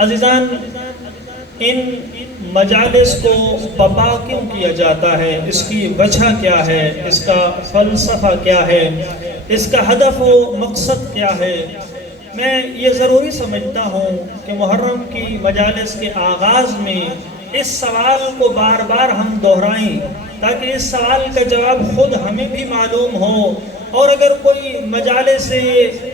عزیزان، ان مجالس کو بپا کیوں کیا جاتا ہے؟ اس کی وجہ کیا ہے؟ اس کا فلسفہ کیا ہے؟ اس کا ہدف و مقصد کیا ہے؟ میں یہ ضروری سمجھتا ہوں کہ محرم کی مجالس کے آغاز میں اس سوال کو بار بار ہم دہرائیں، تاکہ اس سوال کا جواب خود ہمیں بھی معلوم ہو، اور اگر کوئی مجالس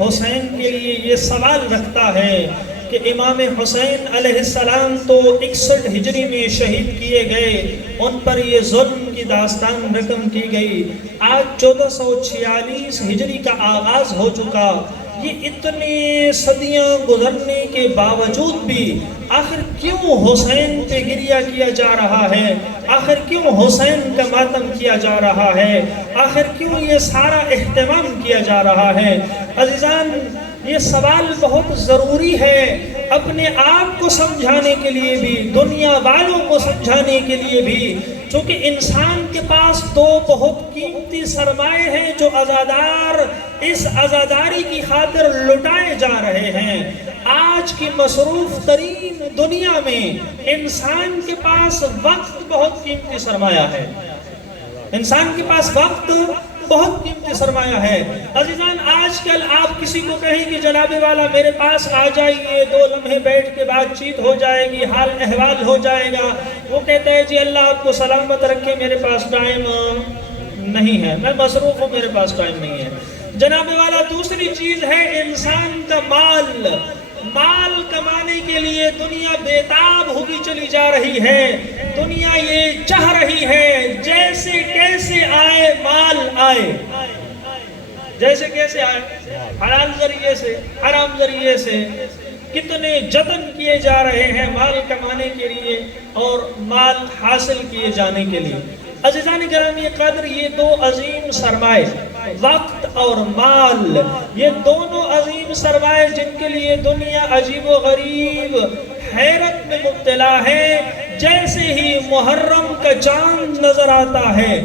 حسین کے لیے یہ سوال رکھتا ہے کہ امام حسین علیہ السلام تو 61 ہجری میں شہید کیے گئے، ان پر یہ ظلم کی داستان رقم کی گئی، آج 1446 ہجری کا آغاز ہو چکا، یہ اتنے صدیاں گزرنے کے باوجود بھی آخر کیوں حسین پہ گریہ کیا جا رہا ہے؟ آخر کیوں حسین کا ماتم کیا جا رہا ہے؟ آخر کیوں یہ سارا اہتمام کیا جا رہا ہے؟ عزیزان، یہ سوال بہت ضروری ہے، اپنے آپ کو سمجھانے کے لیے بھی، دنیا والوں کو سمجھانے کے لیے بھی، چونکہ انسان کے پاس دو بہت قیمتی سرمائے ہیں جو عزادار اس عزاداری کی خاطر لٹائے جا رہے ہیں۔ آج کی مصروف ترین دنیا میں انسان کے پاس وقت بہت قیمتی سرمایہ ہے، انسان کے پاس وقت بہت قیمتی سرمایہ ہے۔ عزیزان، آج کل آپ کسی کو کہیں کہ جناب والا میرے پاس آ جائیے، 2 لمحے بیٹھ کے بات چیت ہو جائے گی، حال احوال ہو جائے گا، وہ کہتا ہے جی اللہ آپ کو سلامت رکھے، میرے پاس ٹائم نہیں ہے، میں مصروف ہوں، میرے پاس ٹائم نہیں ہے۔ جناب والا دوسری چیز ہے انسان کا مال۔ مال کمانے کے لیے دنیا بیتاب ہوتی چلی جا رہی ہے، دنیا یہ چاہ رہی ہے جیسے کیسے آئے مال آئے، جیسے کیسے آئے، حلال ذریعے سے، حرام ذریعے سے، کتنے جتن کیے جا رہے ہیں مال کمانے کے لیے اور مال حاصل کیے جانے کے لیے۔ عزیزان گرامی قدر، یہ دو عظیم سرمائے، وقت اور مال، یہ دونوں عظیم سرمائے جن کے لیے دنیا عجیب و غریب حیرت میں مبتلا ہے۔ جیسے ہی محرم کا چاند نظر آتا ہے،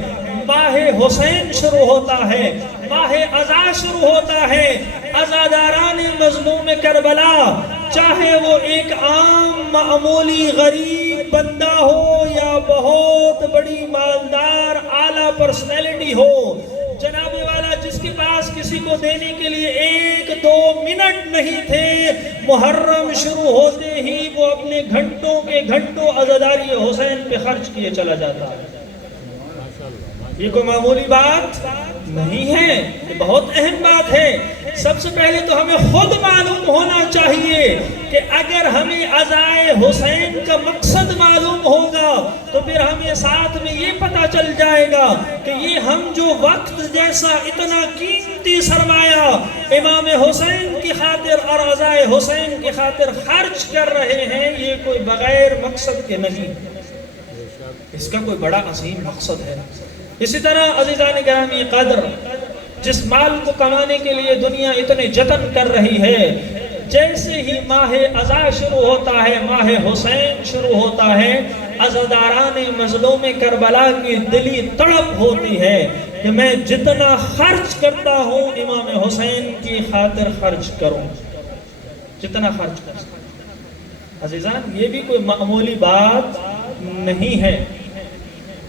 ماہ حسین شروع ہوتا ہے، ماہ عزا شروع ہوتا ہے، عزاداران مظلوم کربلا، چاہے وہ ایک عام معمولی غریب بندہ ہو یا بہت بڑی مالدار اعلیٰ پرسنالٹی ہو، جناب والا جس کے پاس کسی کو دینے کے لیے 1-2 منٹ نہیں تھے، محرم شروع ہوتے ہی وہ اپنے گھنٹوں کے گھنٹوں عزاداری حسین پہ خرچ کیے چلا جاتا ہے۔ یہ کوئی معمولی بات نہیں ہے، یہ بہت اہم بات ہے۔ سب سے پہلے تو ہمیں خود معلوم ہونا چاہیے کہ اگر ہمیں عزائے حسین کا مقصد معلوم ہوگا تو پھر ہمیں ساتھ میں یہ پتہ چل جائے گا کہ یہ ہم جو وقت جیسا اتنا قیمتی سرمایہ امام حسین کی خاطر اور عزائے حسین کی خاطر خرچ کر رہے ہیں، یہ کوئی بغیر مقصد کے نہیں، اس کا کوئی بڑا عظیم مقصد ہے۔ اسی طرح عزیزان گرامی قدر، جس مال کو کمانے کے لیے دنیا اتنے جتن کر رہی ہے، جیسے ہی ماہ عزا شروع ہوتا ہے، ماہ حسین شروع ہوتا ہے، عزاداران مظلوم کربلا کی دلی تڑپ ہوتی ہے کہ میں جتنا خرچ کرتا ہوں امام حسین کی خاطر خرچ کروں، جتنا خرچ کر سکتا۔ عزیزان، یہ بھی کوئی معمولی بات نہیں ہے۔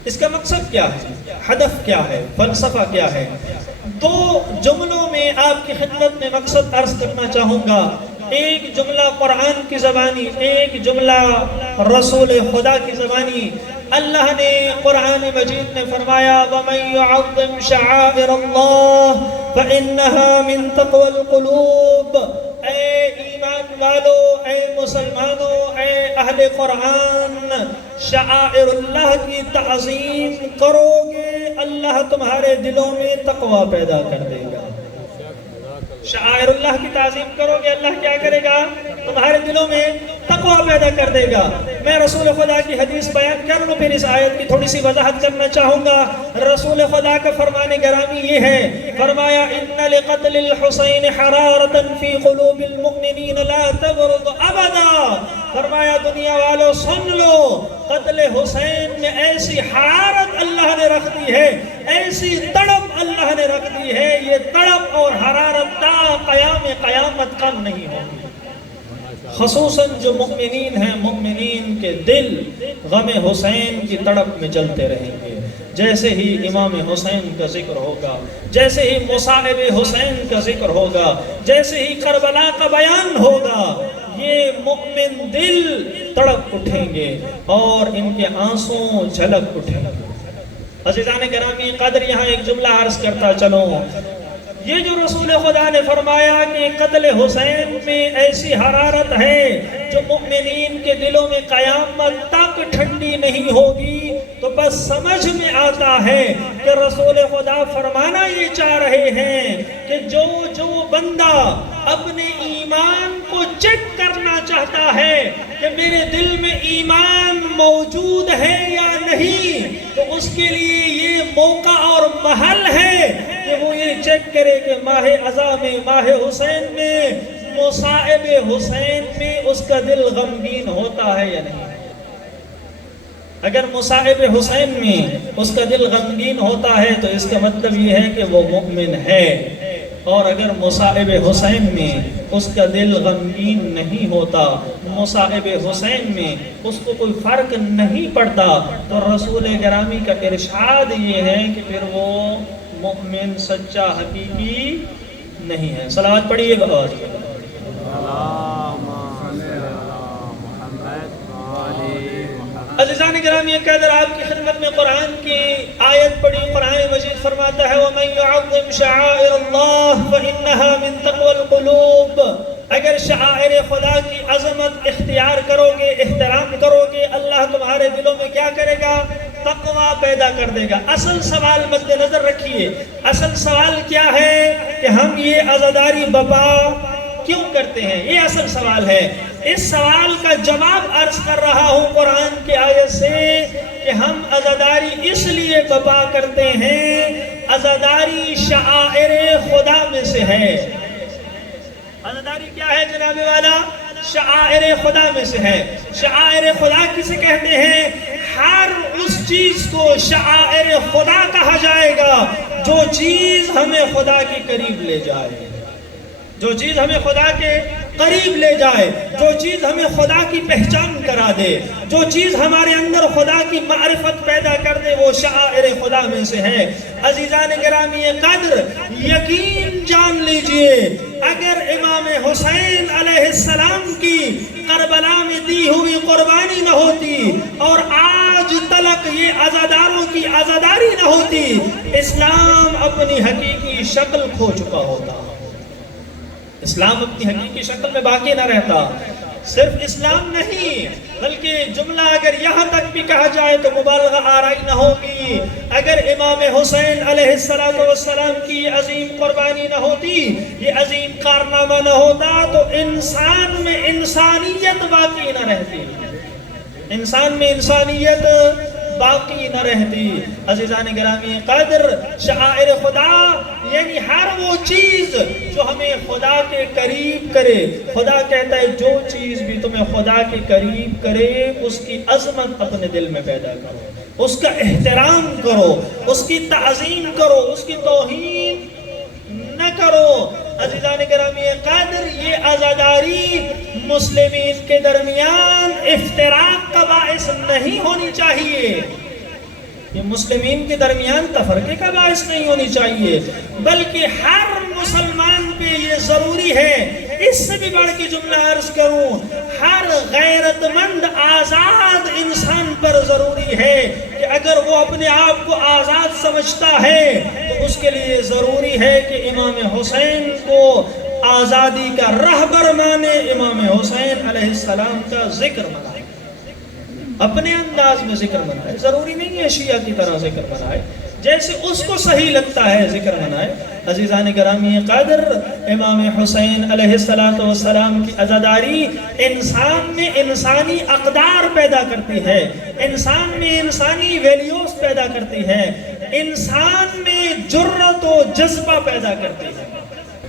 اس کا مقصد کیا ہے؟ ہدف کیا ہے؟ فلسفہ کیا ہے؟ 2 جملوں میں آپ کی خدمت میں مقصد عرض کرنا چاہوں گا۔ ایک جملہ قرآن کی زبانی، ایک جملہ رسول خدا کی زبانی۔ اللہ نے قرآن مجید میں فرمایا وَمَن يُعَظِّمْ شَعَائِرَ اللَّهِ فَإِنَّهَا مِن تَقْوَى الْقُلُوبِ۔ اے ایمان والو، اے مسلمانوں، اے اہل قرآن، شعائر اللہ کی تعظیم کرو گے، اللہ تمہارے دلوں میں تقوی پیدا کر دے گا۔ شعائر اللہ کی تعظیم کرو گے، اللہ کیا کرے گا؟ تمہارے دلوں میں تقوی پیدا کر دے گا۔ میں رسول خدا کی حدیث بیان کر لوں، پھر اس آیت کی تھوڑی سی وضاحت کرنا چاہوں گا۔ رسول خدا کا فرمان گرامی یہ ہے، فرمایا ان لقتل الحسین حرارتا فی قلوب المؤمنین لا تبرد ابدا۔ فرمایا دنیا والوں سن لو، قتل حسین میں ایسی حرارت اللہ نے رکھ دی ہے، ایسی تڑپ اللہ نے رکھ دی ہے، یہ تڑپ اور حرارت تا قیام قیامت کم نہیں ہوگی۔ خصوصاً جو مؤمنین ہیں، مؤمنین کے دل غم حسین کی تڑپ میں جلتے رہیں گے۔ جیسے ہی امام حسین کا ذکر ہوگا، جیسے ہی مصائب حسین کا ذکر ہوگا، جیسے ہی کربلا کا بیان ہوگا، یہ مؤمن دل تڑپ اٹھیں گے اور ان کے آنسوں جھلک اٹھیں گے۔ عزیزان گرامی قدر، یہاں ایک جملہ عرض کرتا چلوں، یہ جو رسول خدا نے فرمایا کہ قتل حسین میں ایسی حرارت ہے جو مؤمنین کے دلوں میں قیامت تک ٹھنڈی نہیں ہوگی، تو بس سمجھ میں آتا ہے کہ رسول خدا فرمانا یہ چاہ رہے ہیں کہ جو بندہ اپنے ایمان کو چیک کرنا چاہتا ہے کہ میرے دل میں ایمان موجود ہے یا نہیں، تو اس کے لیے یہ موقع اور محل ہے کہ وہ یہ چیک کرے کہ ماہ عزا میں، ماہ حسین میں، مصائب حسین میں اس کا دل غمگین ہوتا ہے یا نہیں۔ اگر مصائب حسین میں اس کا دل غمگین ہوتا ہے تو اس کا مطلب یہ ہے کہ وہ مؤمن ہے، اور اگر مصائب حسین میں اس کا دل غمگین نہیں ہوتا، مصائب حسین میں اس کو کوئی فرق نہیں پڑتا، تو رسول گرامی کا ارشاد یہ ہے کہ پھر وہ مؤمن سچا حقیقی نہیں ہے۔ صلوات پڑھیے گا۔ عزیزان گرامی قدر، آپ کی خدمت میں قرآن کی آیت پڑھی۔ قرآن مجید فرماتا ہے وَمَن يُعَظِّمْ شَعَائِرَ اللَّهِ فَإِنَّهَا مِن تَقْوَى الْقُلُوبِ، اگر شعائر خدا کی عظمت اختیار کرو گے، احترام کرو گے، اللہ تمہارے دلوں میں کیا کرے گا؟ تقوی پیدا کر دے گا۔ اصل سوال مد نظر رکھیے، اصل سوال کیا ہے کہ ہم یہ عزاداری بپا کیوں کرتے ہیں؟ یہ اصل سوال ہے۔ اس سوال کا جواب عرض کر رہا ہوں قرآن کی آیت سے کہ ہم عزاداری اس لیے بپا کرتے ہیں، عزاداری شعائر خدا میں سے ہے۔ عزاداری کیا ہے جناب والا؟ شعائر خدا میں سے ہے۔ شعائر خدا کسے کہتے ہیں؟ ہر اس چیز کو شعائر خدا کہا جائے گا جو چیز ہمیں خدا کے قریب لے جائے، جو چیز ہمیں خدا کے قریب لے جائے، جو چیز ہمیں خدا کی پہچان کرا دے، جو چیز ہمارے اندر خدا کی معرفت پیدا کر دے، وہ شعائر خدا میں سے ہے۔ عزیزان گرامی قدر، یقین جان لیجئے، اگر امام حسین علیہ السلام کی کربلا میں دی ہوئی قربانی نہ ہوتی اور آج تلک یہ عزاداروں کی عزاداری نہ ہوتی، اسلام اپنی حقیقی شکل کھو چکا ہوتا۔ اسلام اپنی حقیقی شکل میں باقی نہ رہتا۔ صرف اسلام نہیں بلکہ جملہ اگر یہاں تک بھی کہا جائے تو مبالغہ آرائی نہ ہوگی، اگر امام حسین علیہ السلام کی یہ عظیم قربانی نہ ہوتی، یہ عظیم کارنامہ نہ ہوتا، تو انسان میں انسانیت باقی نہ رہتی، انسان میں انسانیت باقی نہ رہتی۔ عزیزان گرامی قدر، شعائر خدا یعنی ہر وہ چیز جو ہمیں خدا کے قریب کرے۔ خدا کہتا ہے جو چیز بھی تمہیں خدا کے قریب کرے اس کی عظمت اپنے دل میں پیدا کرو، اس کا احترام کرو، اس کی تعظیم کرو، اس کی توہین نہ کرو۔ عزیزان گرامی قدر، یہ عزاداری مسلمین کے درمیان افتراق کا باعث نہیں ہونی چاہیے، یہ مسلمین کے درمیان تفرقے کا باعث نہیں ہونی چاہیے، بلکہ ہر مسلمان پہ یہ ضروری ہے۔ اس سے بھی بڑھ کے جملہ عرض کروں، ہر غیرت مند آزاد انسان پر ضروری ہے کہ اگر وہ اپنے آپ کو آزاد سمجھتا ہے تو اس کے لیے ضروری ہے کہ امام حسین کو آزادی کا رہبر مانے، امام حسین علیہ السلام کا ذکر منائے، اپنے انداز میں ذکر منائے۔ ضروری نہیں ہے شیعہ کی طرح ذکر منائے، جیسے اس کو صحیح لگتا ہے ذکر منائے۔ عزیزان گرامی قدر، امام حسین علیہ السلام کی عزاداری انسان میں انسانی اقدار پیدا کرتی ہے، انسان میں انسانی ویلیوز پیدا کرتی ہے، انسان میں جرأت و جذبہ پیدا کرتی ہے۔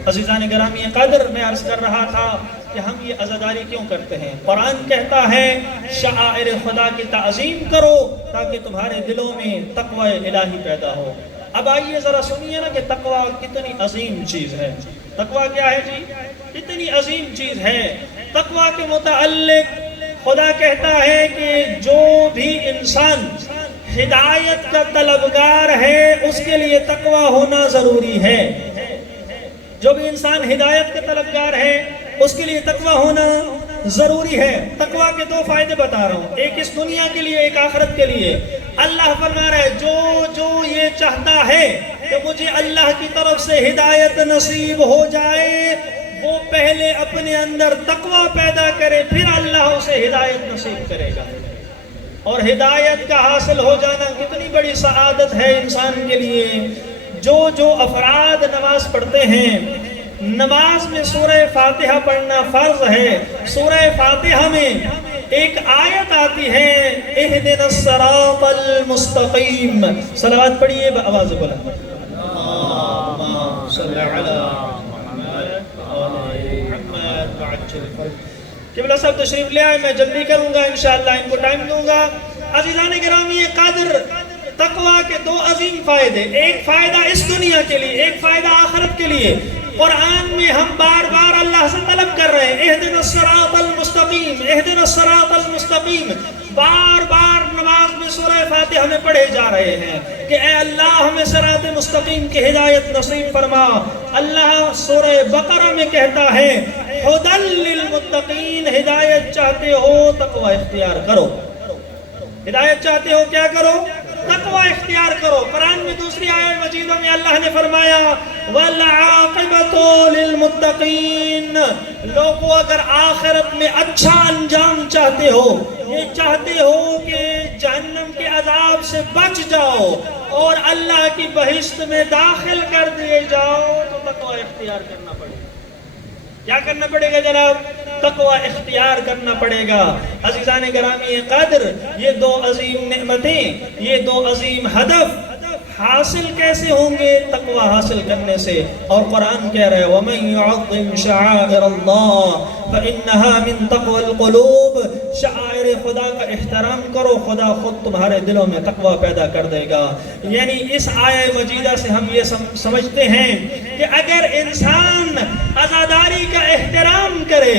عزیزان گرامی قدر، میں عرض کر رہا تھا کہ ہم یہ عزاداری کیوں کرتے ہیں؟ قرآن کہتا ہے شعائر خدا کی تعظیم کرو تاکہ تمہارے دلوں میں تقوی الہی پیدا ہو۔ اب آئیے ذرا سنیے نا کہ تقوی کتنی عظیم چیز ہے۔ تقوی کیا ہے جی؟ کتنی عظیم چیز ہے۔ تقوی کے متعلق خدا کہتا ہے کہ جو بھی انسان ہدایت کا طلبگار ہے اس کے لیے تقوی ہونا ضروری ہے. جو بھی انسان ہدایت کا طلبگار ہے اس کے لیے تقوی ہونا ضروری ہے. تقوی کے دو فائدے بتا رہا ہوں، ایک اس دنیا کے لیے، ایک آخرت کے لیے. اللہ فرما رہا ہے جو یہ چاہتا ہے کہ مجھے اللہ کی طرف سے ہدایت نصیب ہو جائے، وہ پہلے اپنے اندر تقوی پیدا کرے، پھر اللہ اسے ہدایت نصیب کرے گا. اور ہدایت کا حاصل ہو جانا کتنی بڑی سعادت ہے انسان کے لیے. جو افراد نماز پڑھتے ہیں، نماز میں سورہ فاتحہ پڑھنا فرض ہے. سورہ فاتحہ میں ایک آیت آتی ہے، اہدنا الصراط المستقیم. صلوات پڑھیے بآواز بلند. اللہم صل علی محمد وعجل فرجہ. قبلہ صاحب تشریف لے آئے، میں جلدی کروں گا انشاءاللہ، ان کو ٹائم دوں گا. عزیزان گرامی قدر، تقوی کے دو عظیم فائدے، ایک فائدہ اس دنیا کے لیے، ایک فائدہ آخرت کے لیے. قرآن میں ہم بار بار اللہ سے طلب کر رہے ہیں، اہدنا الصراط المستقیم، اہدنا الصراط المستقیم. بار بار نماز میں سورہ فاتحہ میں پڑھے جا رہے ہیں کہ اے اللہ ہمیں صراط مستقیم کی ہدایت نصیب فرما. اللہ سورہ بقرہ میں کہتا ہے ھدی للمتقین، ہدایت چاہتے ہو تقوی اختیار کرو. ہدایت چاہتے ہو کیا کرو؟ تقوی اختیار کرو. قرآن میں دوسری آیت مجیدہ میں اللہ نے فرمایا وَالْعَاقِبَةُ لِلْمُتَّقِينَ. لوگو اگر آخرت میں اچھا انجام چاہتے ہو، یہ چاہتے ہو کہ جہنم کے عذاب سے بچ جاؤ اور اللہ کی بہشت میں داخل کر دیے جاؤ، تو تقوی اختیار کرنا پڑے گا. کیا کرنا پڑے گا جناب؟ تقوی اختیار کرنا پڑے گا. عزیزان گرامی قدر، یہ دو عظیم نعمتیں، یہ دو عظیم ہدف حاصل کیسے ہوں گے؟ تقوی حاصل کرنے سے. اور قرآن کہہ رہا ہے وَمَن يُعَظِّمْ شَعَائِرَ اللَّهِ فَإِنَّهَا مِن تَقْوَى الْقُلُوبِ. شعائر خدا کا احترام کرو، خدا خود تمہارے دلوں میں تقوی پیدا کر دے گا. یعنی اس آیہ مجیدہ سے ہم یہ سمجھتے ہیں کہ اگر انسان عزاداری کا احترام کرے،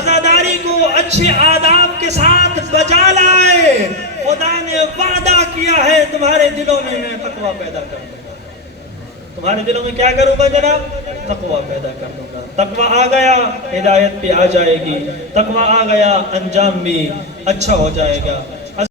عزاداری کو اچھے آداب کے ساتھ بجا لائے، خدا نے وعدہ کیا ہے تمہارے دلوں میں میں تقوی پیدا کر دوں گا. تمہارے دلوں میں کیا کروں گا جناب؟ تقوی پیدا کر دوں گا. تقوی آ گیا ہدایت بھی آ جائے گی، تقوی آ گیا انجام بھی اچھا ہو جائے گا.